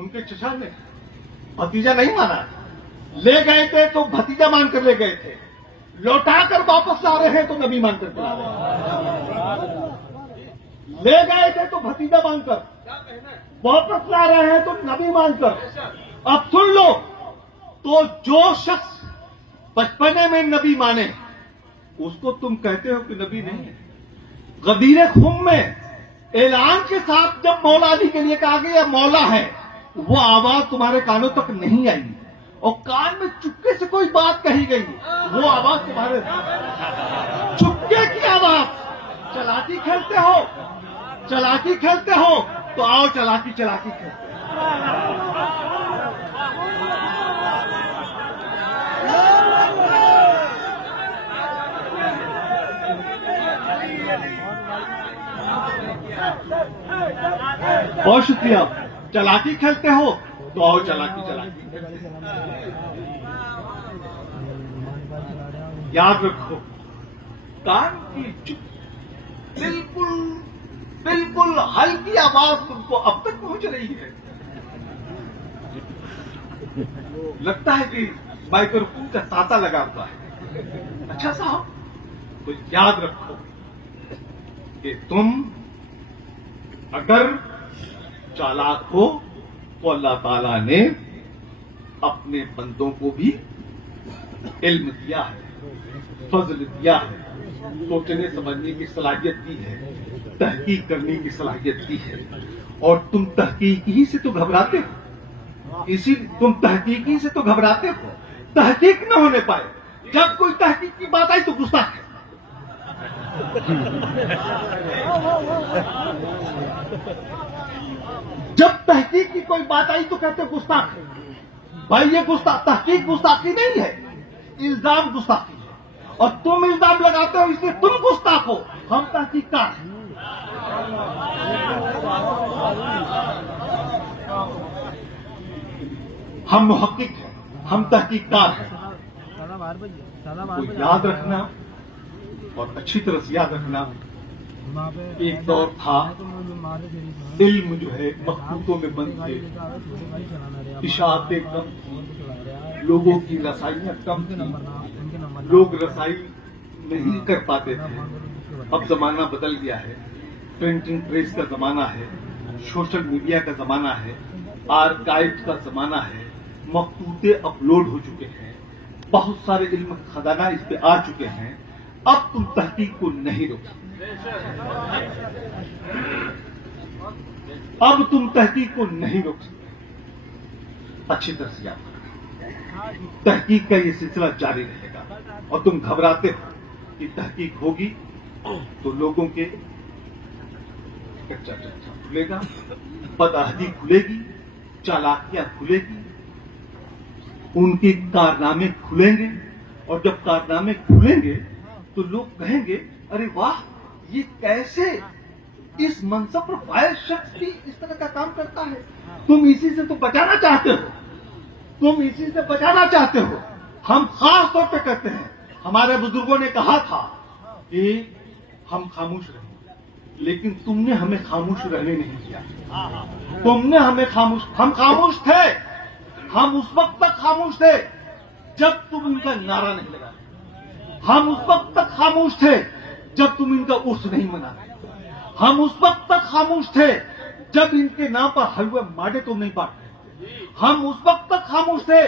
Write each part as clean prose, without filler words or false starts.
ان کے چچا نے بھتیجا نہیں مانا, لے گئے تھے تو بھتیجا مان کر لے گئے تھے, لوٹا کر واپس لا رہے ہیں تو نبی مان کر لا رہے ہیں. لے گئے تھے تو بھتیجا مان کر, واپس لا رہے ہیں تو نبی مان کر. اب سن لو, تو جو شخص بچپنے میں نبی مانے اس کو تم کہتے ہو کہ نبی نہیں ہے. غدیر خم میں اعلان کے ساتھ جب مولا علی کے لیے کہا گیا مولا ہے, وہ آواز تمہارے کانوں تک نہیں آئی, اور کان میں چپکے سے کوئی بات کہی گئی, وہ آواز تمہارے چپکے کی آواز. چلاکی کھیلتے ہو, چلاکی کھیلتے ہو تو آؤ چلاکی چلاکی کھیلتے ہو. بہت شکریہ. چلاکی کھیلتے ہو تو آؤ چلاکی چلاکی. یاد رکھو, کان کی چپ بالکل بالکل ہلکی آواز تم کو اب تک پہنچ رہی ہے. لگتا ہے کہ مائکروفون کا ساتہ لگا ہوا ہے. اچھا صاحب, تو یاد رکھو کہ تم اگر چالاک ہو تو اللہ تعالیٰ نے اپنے بندوں کو بھی علم دیا ہے, فضل دیا ہے, سوچنے سمجھنے کی صلاحیت دی ہے, تحقیق کرنے کی صلاحیت دی ہے, اور تم تحقیق ہی سے تو گھبراتے ہو. تم تحقیق ہی سے تو گھبراتے ہو, تحقیق نہ ہونے پائے. جب کوئی تحقیق کی بات آئی تو گستاخ ہے. جب تحقیق کی کوئی بات آئی تو کہتے گستاخ ہے. بھائی یہ تحقیق گستاخی نہیں ہے, الزام گستاخی ہے, اور تم الزام لگاتے ہو اس لیے تم گستاخ ہو. ہم تحقیق کار ہیں. ہم محقق ہیں, ہم تحقیق کار ہیں. تو یاد رکھنا اور اچھی طرح سے یاد رکھنا, ایک دور تھا علم جو ہے مخلوطوں میں بند تھے, اشاعتیں کم تھی, لوگوں کی رسائیاں کم تھیں, لوگ رسائی نہیں کر پاتے تھے. اب زمانہ بدل گیا ہے, پرنٹنگ پریس کا زمانہ ہے, سوشل میڈیا کا زمانہ ہے, آرکائیو کا زمانہ ہے, مخطوطے اپلوڈ ہو چکے ہیں, بہت سارے علم کا خزانہ اس پہ آ چکے ہیں. اب تم تحقیق کو نہیں روک سکتے, اب تم تحقیق کو نہیں روک سکتے. اچھی طرح سے یاد رکھنا, تحقیق کا یہ سلسلہ جاری رہے گا, اور تم گھبراتے ہو کہ تحقیق ہوگی تو لوگوں کے کچا کھلے گا, بدعہدی کھلے گی, چالاکیاں کھلے گی, ان کے کارنامے کھلیں گے, اور جب کارنامے کھلیں گے تو لوگ کہیں گے ارے واہ, یہ کیسے اس منصب پر فائز شخص بھی اس طرح کا کام کرتا ہے. تم اسی سے تو بچانا چاہتے ہو, تم اسی سے بچانا چاہتے ہو. ہم خاص طور پہ کہتے ہیں, ہمارے بزرگوں نے کہا تھا کہ ہم خاموش رہیں, لیکن تم نے ہمیں خاموش رہنے نہیں دیا. تم نے ہم خاموش تھے, ہم اس وقت تک خاموش تھے جب تم ان کا نعرہ نہیں لگا. ہم اس وقت تک خاموش تھے جب تم ان کا عرس نہیں مناتے. ہم اس وقت تک خاموش تھے جب ان کے نام پر حلوے ماڈے تم نہیں بانٹتے. ہم اس وقت تک خاموش تھے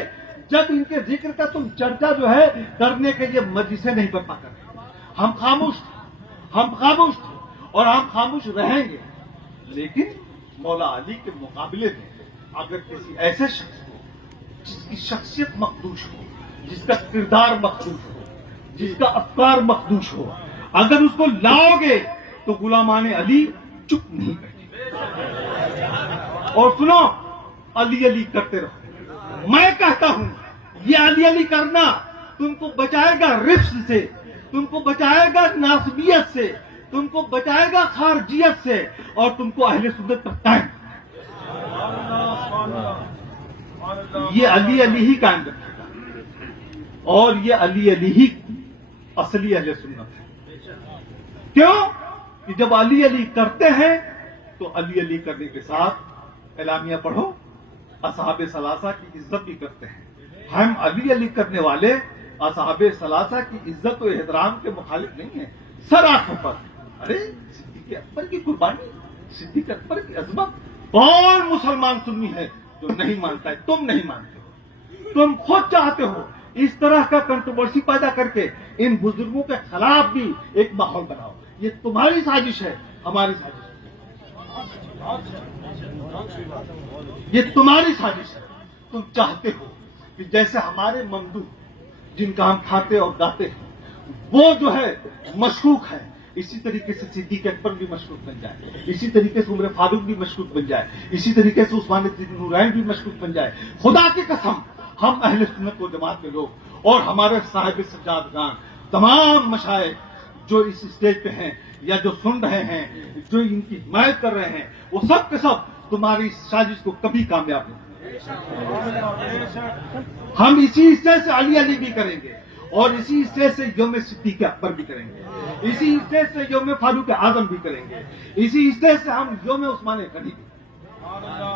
جب ان کے ذکر کا تم چرچا جو ہے کرنے کے لیے مجلسیں نہیں برپا کر رہے. ہم خاموش تھے, ہم خاموش تھے, اور ہم خاموش رہیں گے. لیکن مولا علی کے مقابلے میں اگر کسی ایسے شخص کو جس کی شخصیت مخدوش ہو, جس کا کردار مخدوش ہو, جس کا افکار مخدوش ہو, اگر اس کو لاؤ گے تو غلامان علی چپ نہیں بیٹھے. اور سنو, علی علی کرتے رہو. میں کہتا ہوں یہ علی علی کرنا تم کو بچائے گا رفس سے, تم کو بچائے گا ناسبیت سے, تم کو بچائے گا خارجیت سے, اور تم کو اہل سنت پر قائم. یہ علی علی ہی قائم رکھے گا, اور یہ علی علی ہی اصلی اہل سنت ہے. کیوں کہ جب علی علی کرتے ہیں تو علی علی کرنے کے ساتھ اعلامیہ پڑھو, اصحاب ثلاثہ کی عزت بھی کرتے ہیں. ہم علی علی کرنے والے اصحاب ثلاثہ کی عزت و احترام کے مخالف نہیں ہیں. سر آنکھوں پر ارے صدیق اکبر کی قربانی، صدیق اکبر کی عظمت. کون مسلمان سنی ہے جو نہیں مانتا ہے؟ تم نہیں مانتے ہو. تم خود چاہتے ہو اس طرح کا کنٹروورسی پیدا کر کے ان بزرگوں کے خلاف بھی ایک ماحول بناؤ. یہ تمہاری سازش ہے، ہماری سازش ہے. یہ تمہاری سازش ہے. تم چاہتے ہو کہ جیسے ہمارے ممدوح جن کا ہم کھاتے اور گاتے ہیں وہ جو ہے مشکوک ہے، اسی طریقے سے صدیق اکبر بھی مشکوک بن جائے، اسی طریقے سے عمر فاروق بھی مشکوک بن جائے، اسی طریقے سے عثمان نورین بھی مشکوک بن جائے. خدا کی قسم ہم اہل سنت و جماعت کے لوگ اور ہمارے صاحب سجادگان تمام مشائخ جو اس اسٹیج پہ ہیں یا جو سن رہے ہیں، جو ان کی حمایت کر رہے ہیں، وہ سب کے سب تمہاری سازش کو کبھی کامیاب نہیں. ہم اسی حصے سے علی علی بھی کریں گے اور اسی حصے سے یوم صدیق اکبر بھی کریں گے، اسی حصے سے یوم فاروق اعظم بھی کریں گے، اسی حصے سے ہم یوم عثمان غنی بھی.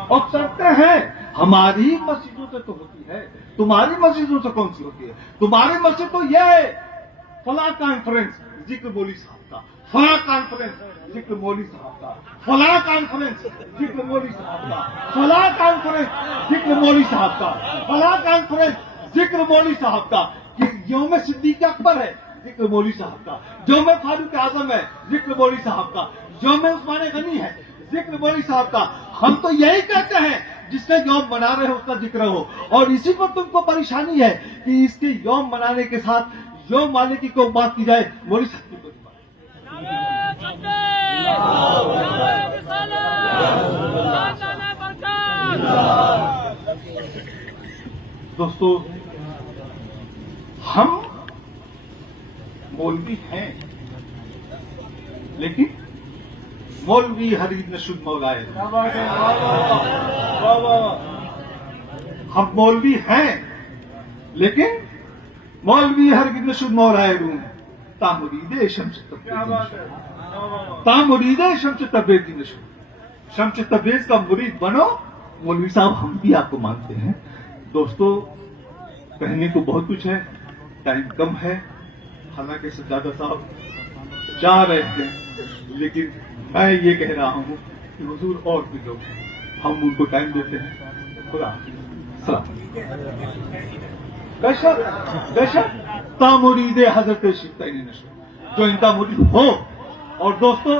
اور کرتے ہیں. ہماری مسجدوں سے تو ہوتی ہے، تمہاری مسجدوں سے کون سی ہوتی ہے؟ تمہاری مسجد تو یہ ہے فلاں کانفرنس ذکر مولوی صاحب کا، فلاں کانفرنس ذکر مولوی صاحب کا، فلاں کانفرنس ذکر مولوی صاحب کا، فلاں کانفرنس ذکر مولوی صاحب کا، فلاں کانفرنس ذکر مولوی صاحب کا. یوم صدیق اکبر ہے ذکر مولوی صاحب کا، یوم فاروق اعظم ہے ذکر مولوی صاحب کا، یوم عثمان غنی ہے ذکر مولوی صاحب کا. ہم تو یہی کہتے ہیں جس نے یوم منا رہے ہو اس کا ذکر ہو. اور اسی پر تم کو پریشانی ہے کہ اس کے یوم منانے کے ساتھ یوم والے کی کوئی بات کی جائے مولوی صاحب کی کوئی بات. دوستو ہم مولوی ہیں لیکن مولوی ہرگز نشد مولائے. ہم مولوی ہیں لیکن مولوی ہرگز نشد مولائے روم تامرید شمس تبریزی نشد. شمس تبریز کا مرید بنو. مولوی صاحب ہم بھی آپ کو مانتے ہیں. دوستو کہنے کو بہت کچھ ہے، ٹائم کم ہے. حالانکہ سجادہ صاحب جا رہے ہیں لیکن میں یہ کہہ رہا ہوں کہ حضور اور بھی لوگ ہیں، ہم ان کو ٹائم دیتے ہیں. خدا سلام. بشک تامرید حضرت شیطانی نشد جو ان کا مرید ہو. اور دوستو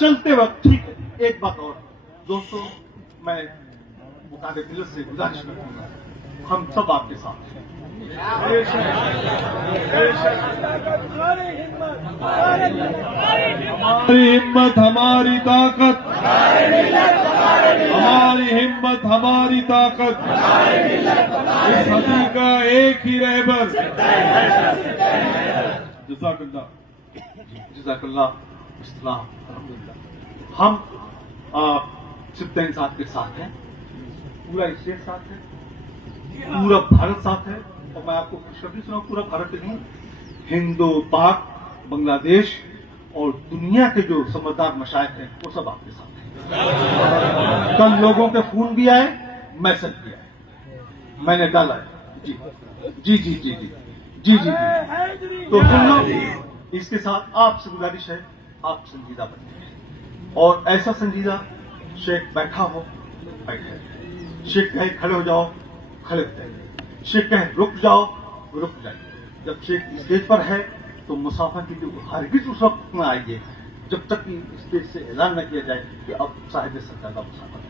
چلتے وقت ٹھیک ہے ایک بات اور دوستو، میں مقابلے ملت سے گزارش کروں گا، ہم سب آپ کے ساتھ ہیں. ہماری ہمت ہماری طاقت، ہماری ہمت ہماری طاقت، اس صدی کا ایک ہی رہبر. جزاک اللہ. جزاک اللہ. الحمدللہ ہم سبتین صاحب کے ساتھ ہیں، پورا اسٹیٹ ساتھ ہے، پورا بھارت ساتھ ہے. اور میں آپ کو خوشخبری سناؤں، پورا بھارت نہیں، ہند و پاک، بنگلہ دیش اور دنیا کے جو سمجھدار مشائخ ہیں وہ سب آپ کے ساتھ ہیں. کل لوگوں کے فون بھی آئے، میسج بھی آئے، میں نے ڈالا ہے. جی جی جی جی جی جی جی تو سن لو. اس کے ساتھ آپ سے گزارش ہے آپ سنجیدہ بنیں اور ایسا سنجیدہ شیخ بیٹھا ہو بیٹھے، شیخ کہے کھڑے ہو جاؤ کھڑے ہو جائیں، شیخ کہے رک جاؤ رک جائیں. جب شیخ اسٹیج پر ہے تو مسافہ کی جو ہرگز اس وقت نہ آئیے جب تک کہ اسٹیج سے اعلان نہ کیا جائے کہ اب صاحب سجادہ مسافہ ہے.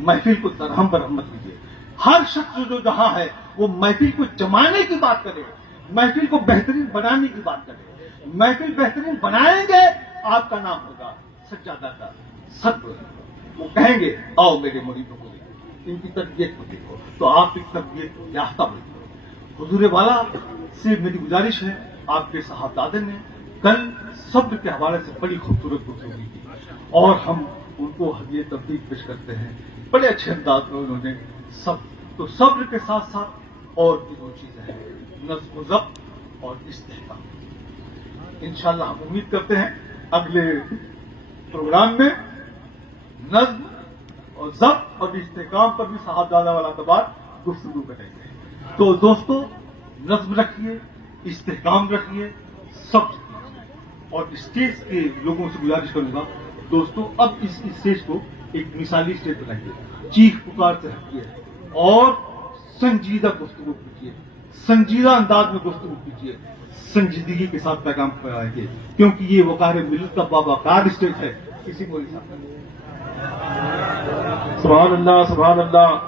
محفل کو درہم برہم مت کیجیے. ہر شخص جو جہاں ہے وہ محفل کو جمانے کی بات کرے، محفل کو بہترین بنانے کی بات کرے. محفل بہترین بنائیں گے آپ کا نام ہوگا سجادہ کا صدر. وہ کہیں گے آؤ میرے مریدوں کو دیکھو، ان کی تربیت کو دیکھو، تو آپ کی تربیت کو یافتہ بنو. حضور والا سے میری گزارش ہے، آپ کے صاحبزادے نے کل صبر کے حوالے سے بڑی خوبصورت گفتگو کی اور ہم ان کو ہدیہ تبریک پیش کرتے ہیں. بڑے اچھے انداز میں انہوں نے تو صبر کے ساتھ ساتھ اور بھی دو چیزیں ہیں، نظم و ضبط اور استحکام. انشاءاللہ ہم امید کرتے ہیں اگلے پروگرام میں نظم اور ضبط اور استحکام پر بھی صاحبزادہ والا اعتبار گفتگو کریں گے. تو دوستو نظم رکھیے، استحکام رکھیے، سب اور اسٹیج کے لوگوں سے گزارش کروں گا دوستو اب اس اسٹیج کو ایک مثالی اسٹیج بنائیے، چیخ پکار سے رکھیے اور سنجیدہ گفتگو کیجیے، سنجیدہ انداز میں گفتگو کیجیے، سنجیدگی کے ساتھ پیغام پھیلائیے، کیونکہ یہ وقار ملت کا باوقار اسٹیج ہے، کسی کو نہیں ساتھ. سبحان اللہ، سبحان اللہ.